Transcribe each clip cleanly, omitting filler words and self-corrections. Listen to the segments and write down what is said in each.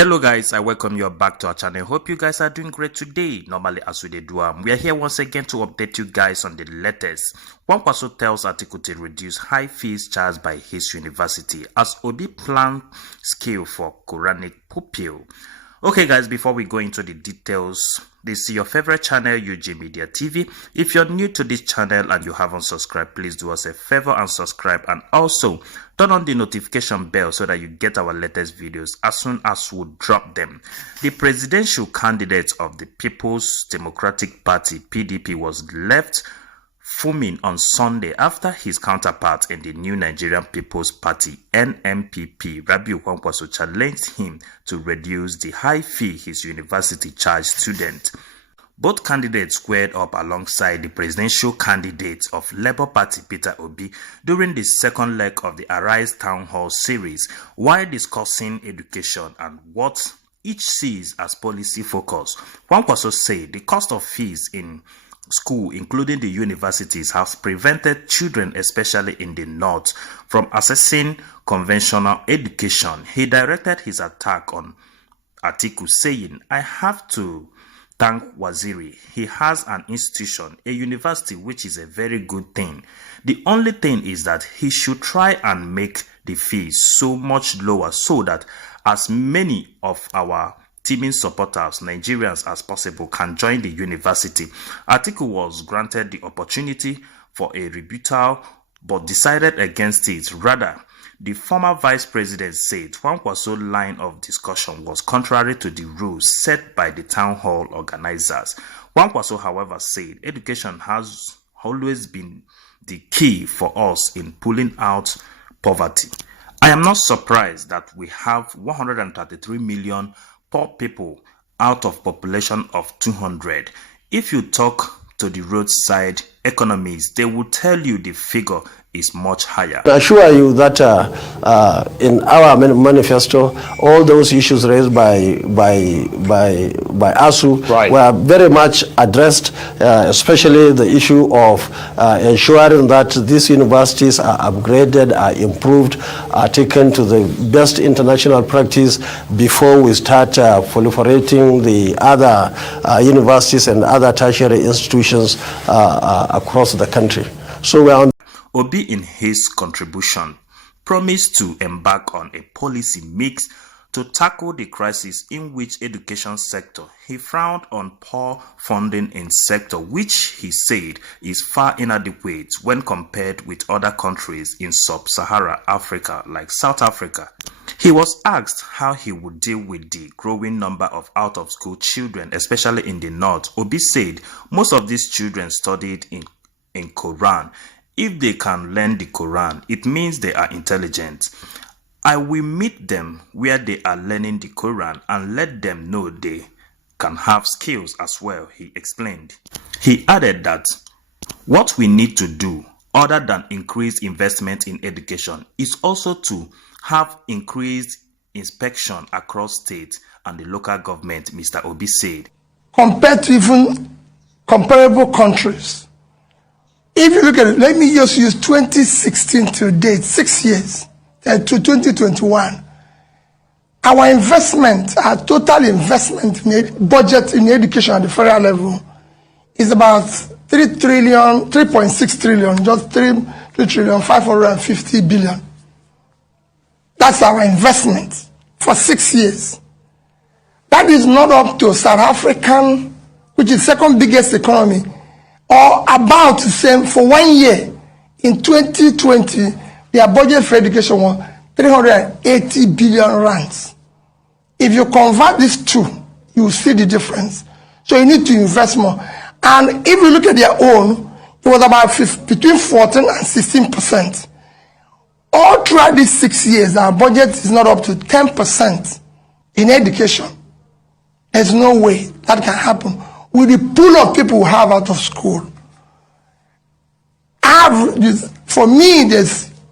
Hello guys, I welcome you back to our channel. Hope you guys are doing great today. Normally as we do, we are here once again to update you guys on the latest. Kwankwaso tells Atiku to reduce high fees charged by his university as Obi plans scale for Quranic pupil. Okay guys, before we go into the details, this is your favorite channel, UG Media TV. If you're new to this channel and you haven't subscribed, please do us a favor and subscribe, and also turn on the notification bell so that you get our latest videos as soon as we drop them. The presidential candidate of the People's Democratic Party (PDP) was left fuming on Sunday after his counterpart in the new Nigerian People's Party (NNPP), Rabiu Kwankwaso, challenged him to reduce the high fee his university charged students. Both candidates squared up alongside the presidential candidate of Labour Party Peter Obi during the second leg of the Arise Town Hall series while discussing education and what each sees as policy focus. Kwankwaso said the cost of fees in school, including the universities, has prevented children, especially in the north, from accessing conventional education. He directed his attack on Atiku, saying, "I have to thank Waziri. He has an institution, a university, which is a very good thing. The only thing is that he should try and make the fees so much lower so that as many of our teaming supporters, Nigerians as possible, can join the university." Atiku was granted the opportunity for a rebuttal but decided against it. Rather, the former vice president said Kwankwaso's line of discussion was contrary to the rules set by the town hall organizers. Kwankwaso, however, said education has always been the key for us in pulling out poverty. "I am not surprised that we have 133 million poor people out of population of 200. If you talk to the roadside economists, they will tell you the figure is much higher." I assure you that in our manifesto, all those issues raised by ASU were very much addressed, especially the issue of ensuring that these universities are upgraded, are improved, are taken to the best international practice before we start proliferating the other universities and other tertiary institutions across the country. So we are on. Obi, in his contribution, promised to embark on a policy mix to tackle the crisis in which education sector. He frowned on poor funding in sector, which he said is far inadequate when compared with other countries in sub-Saharan Africa like South Africa. He was asked how he would deal with the growing number of out-of-school children, especially in the north. Obi said most of these children studied in Quran. If they can learn the Quran, it means they are intelligent. "I will meet them where they are learning the Quran and let them know they can have skills as well," he explained. He added that what we need to do, other than increased investment in education, is also to have increased inspection across states and the local government, Mr. Obi said. Compared to even comparable countries, if you look at it, let me just use 2016 to date, 6 years, to 2021. Our investment, our total investment budget in education at the federal level is about 3.6 trillion, just 3,550 billion. That's our investment for 6 years. That is not up to South African, which is second biggest economy, or about the same for 1 year. In 2020, their budget for education was 380 billion rands. If you convert these two, you will see the difference. So you need to invest more. And if you look at their own, it was about between 14 and 16%. All throughout these 6 years, our budget is not up to 10% in education. There's no way that can happen with the pool of people who have out of school. For me,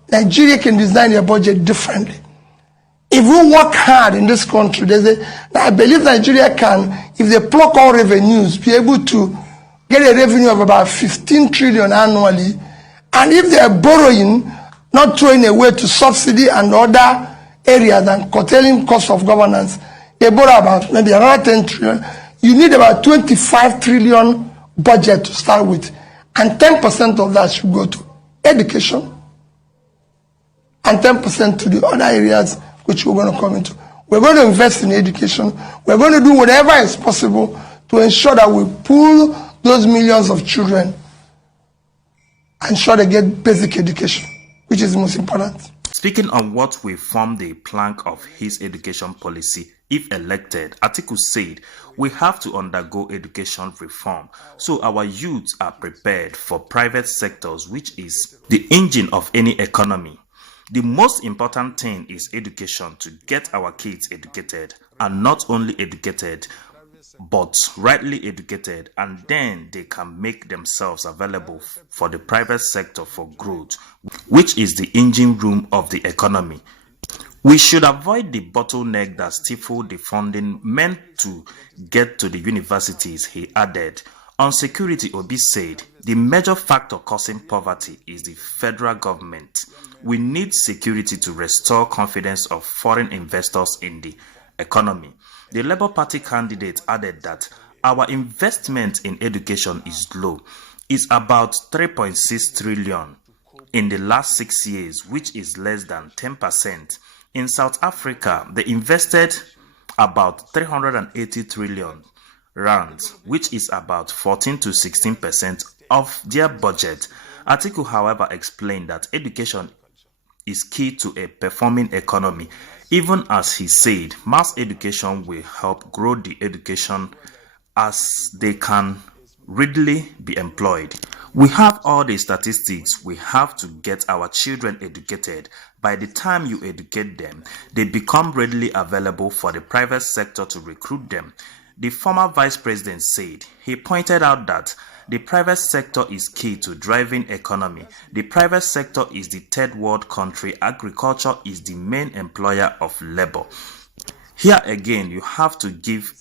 Nigeria can design their budget differently. If we work hard in this country, I believe Nigeria can, if they pluck all revenues, be able to get a revenue of about 15 trillion annually. And if they are borrowing, not throwing away to subsidy and other areas and curtailing cost of governance, they borrow about maybe around 10 trillion. You need about 25 trillion budget to start with. And 10% of that should go to education. And 10% to the other areas which we're going to come into. We're going to invest in education. We're going to do whatever is possible to ensure that we pull those millions of children and ensure they get basic education, which is the most important. Speaking on what will form the plank of his education policy if elected, Atiku said, we have to undergo education reform so our youths are prepared for private sectors, which is the engine of any economy. The most important thing is education, to get our kids educated, and not only educated, but rightly educated, and then they can make themselves available for the private sector for growth, which is the engine room of the economy. We should avoid the bottleneck that stifles the funding meant to get to the universities, he added. On security, Obi said, the major factor causing poverty is the federal government. We need security to restore confidence of foreign investors in the economy. The Labour Party candidate added that our investment in education is low. It's about 3.6 trillion in the last 6 years, which is less than 10%. In South Africa, they invested about 380 trillion rands, which is about 14 to 16% of their budget. Atiku, however, explained that education is key to a performing economy, even as he said mass education will help grow the education as they can readily be employed. We have all the statistics. We have to get our children educated. By the time you educate them, they become readily available for the private sector to recruit them. The former vice president said. He pointed out that the private sector is key to driving economy. The private sector is the third world country. Agriculture is the main employer of labor. Here again, you have to give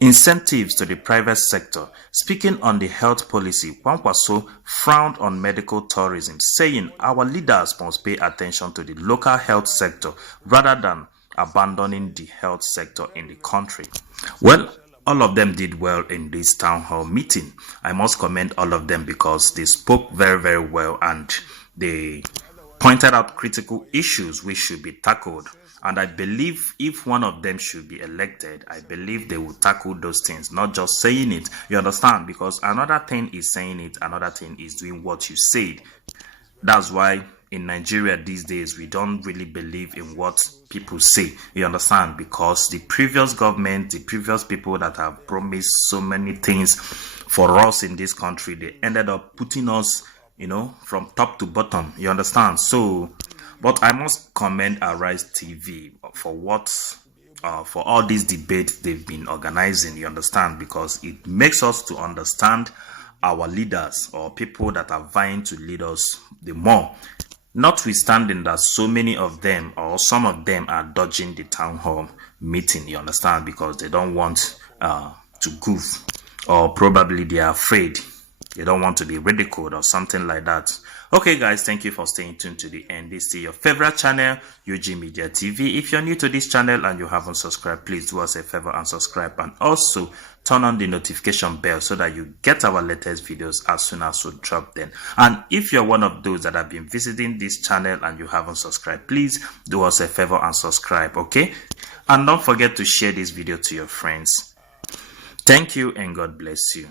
incentives to the private sector. Speaking on the health policy, Kwankwaso frowned on medical tourism, saying our leaders must pay attention to the local health sector rather than abandoning the health sector in the country. Well, all of them did well in this town hall meeting. I must commend all of them because they spoke very, very well and they pointed out critical issues which should be tackled. And I believe if one of them should be elected, I believe they will tackle those things, not just saying it. You understand? Because another thing is saying it, another thing is doing what you said. That's why in Nigeria these days, we don't really believe in what people say. You understand? Because the previous government, the previous people that have promised so many things for us in this country, they ended up putting us, from top to bottom. You understand? So, but I must commend Arise TV for all these debates they've been organizing. You understand? Because it makes us to understand our leaders or people that are vying to lead us the more. Notwithstanding that so many of them or some of them are dodging the town hall meeting, you understand, because they don't want to goof, or probably they are afraid. They don't want to be ridiculed or something like that. Okay, guys, thank you for staying tuned to the end. This is your favorite channel, UG Media TV. If you're new to this channel and you haven't subscribed, please do us a favor and subscribe, and also turn on the notification bell so that you get our latest videos as soon as we drop them. And if you're one of those that have been visiting this channel and you haven't subscribed, please do us a favor and subscribe, okay? And don't forget to share this video to your friends. Thank you and God bless you.